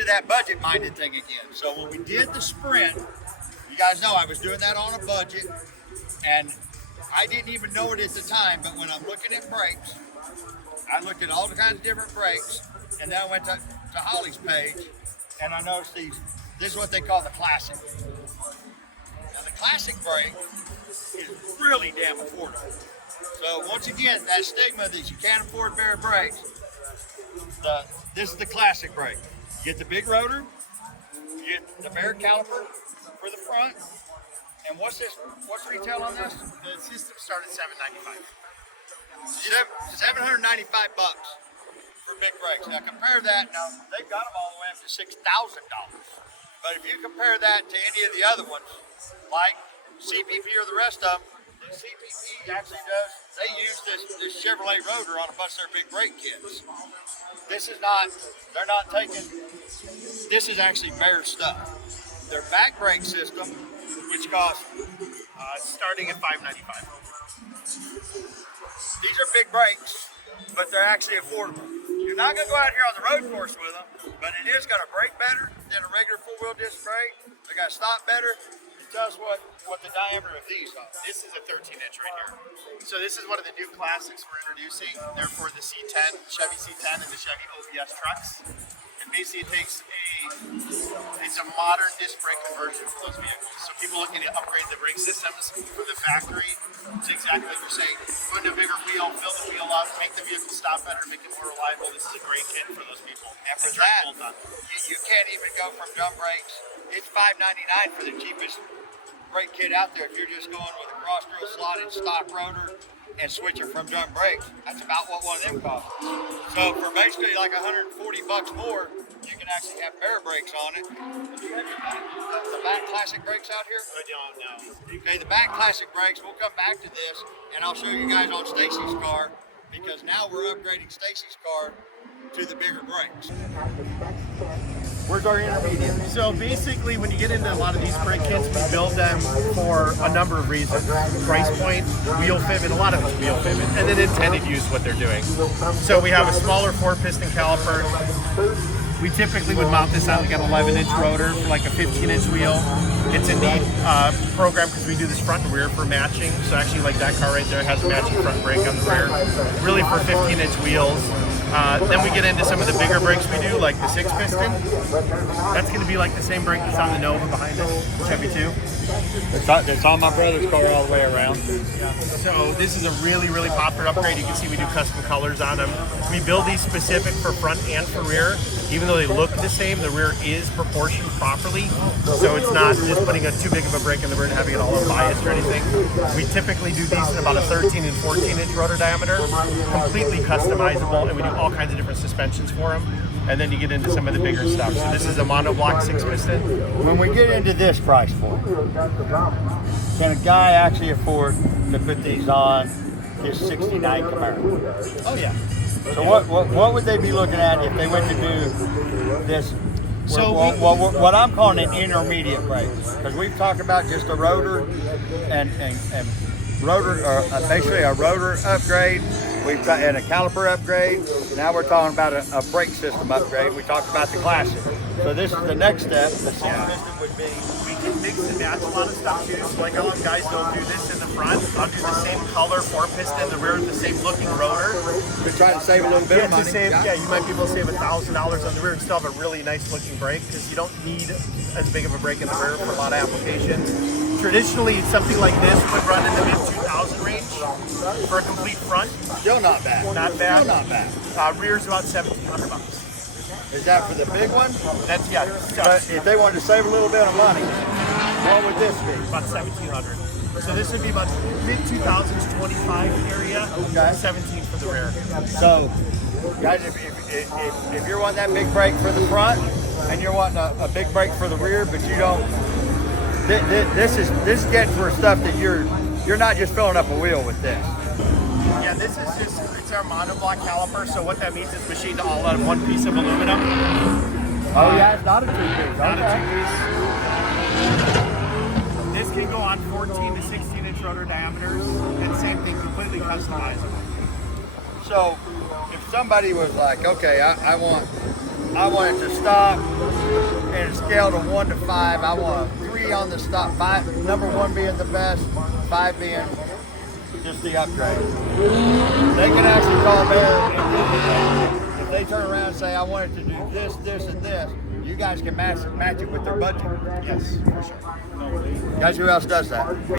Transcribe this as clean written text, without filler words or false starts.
to that budget-minded thing again. So when we did the sprint, you guys know I was doing that on a budget, and I didn't even know it at the time, but when I'm looking at brakes, I looked at all the kinds of different brakes, and then I went to Holly's page, and I noticed these. This is what they call the classic. Now the classic brake is really damn affordable. So once again, that stigma that you can't afford Baer Brakes, this is the classic brake. You get the big rotor, you get the Baer caliper for the front, and what's retail on this? The system started $795. $795 for big brakes. Now compare that. Now they've got them all the way up to $6,000. But if you compare that to any of the other ones, like CPP or the rest of them, CPP actually does. They use this Chevrolet rotor on a bunch of their big brake kits. This is not. They're not taking. This is actually Baer stuff. Their back brake system, which costs Starting at $595. these are big brakes, but they're actually affordable. You're not going to go out here on the road course with them, but it is going to brake better than a regular four-wheel disc brake. They're going to stop better. Tell us what the diameter of these are. This is a 13-inch right here. So this is one of the new classics we're introducing. They're for the C10, Chevy C10 and the Chevy OBS trucks. And basically it's a modern disc brake conversion for those vehicles. So people looking to upgrade the brake systems from the factory, it's exactly what you're saying. Put in a bigger wheel, fill the wheel up, make the vehicle stop better, make it more reliable. This is a great kit for those people. And for that, you can't even go from drum brakes. It's $599 for the cheapest brake kit out there. If you're just going with a cross-drill slotted stock rotor and switching from drum brakes, that's about what one of them costs. So for basically like $140 more, you can actually have Baer brakes on it. Do you have the back classic brakes out here? I don't know. Okay, the back classic brakes, we'll come back to this, and I'll show you guys on Stacy's car, because now we're upgrading Stacy's car to the bigger brakes. Where's our intermediate? So basically, when you get into a lot of these brake kits, we build them for a number of reasons. Price point, wheel fitment, a lot of it's wheel fitment, and then intended use, what they're doing. So we have a smaller 4-piston caliper. We typically would mount this on like an 11-inch rotor for like a 15-inch wheel. It's a neat program because we do this front and rear for matching. So actually, like that car right there has a matching front brake on the rear, really for 15-inch wheels. Then we get into some of the bigger brakes we do, like the 6-piston. That's going to be like the same brake that's on the Nova behind us, Chevy 2. It's on my brother's car all the way around. Yeah. So this is a really, really popular upgrade. You can see we do custom colors on them. We build these specific for front and for rear. Even though they look the same, the rear is proportioned properly. So it's not just putting a too big of a brake in the rear and having it all unbiased or anything. We typically do these in about a 13 and 14-inch rotor diameter, completely customizable, and we do all kinds of different suspensions for them. And then you get into some of the bigger stuff. So this is a monoblock 6-piston. When we get into this price point, can a guy actually afford to put these on his '69 Camaro? Oh yeah. So what would they be looking at if they went to do this? So what I'm calling an intermediate brake, because we've talked about just a rotor and rotor, or basically a rotor upgrade. We've got and a caliper upgrade. Now we're talking about a brake system upgrade. We talked about the classic. So this is the next step. The system would be. We can mix and match a lot of stuff too. So like a lot of guys don't do this in the front. I'll do the same color 4-piston in the rear with the same looking rotor. To try to save a little bit of money. You might be able to save $1,000 on the rear and still have a really nice looking brake because you don't need as big of a brake in the rear for a lot of applications. Traditionally, something like this would run in the mid-2000 range for a complete front. Still not bad. Not bad. Still not bad. Rear's about $1,700. Is that for the big one? That's yeah. But if they wanted to save a little bit of money, what would this be? About $1,700. So this would be about mid-2000s 25 area. Okay. 17 for the rear. So, guys, if you're wanting that big brake for the front and you're wanting a big brake for the rear, but you don't, this is getting for stuff that you're not just filling up a wheel with this. Yeah, this is just, it's our monoblock caliper, so what that means is machined all out of one piece of aluminum. Oh yeah, it's not a two-piece. Not a two-piece. This can go on 14 to 16-inch rotor diameters, and same thing, completely customizable. So, if somebody was like, okay, I want it to stop, and a scale to 1 to 5, I want a 3 on the stop. 5, number 1 being the best, 5 being just the upgrade. They can actually call Baer. If they turn around and say, I want it to do this, this, and this, you guys can match it with their budget. Yes, for sure. Guys, who else does that?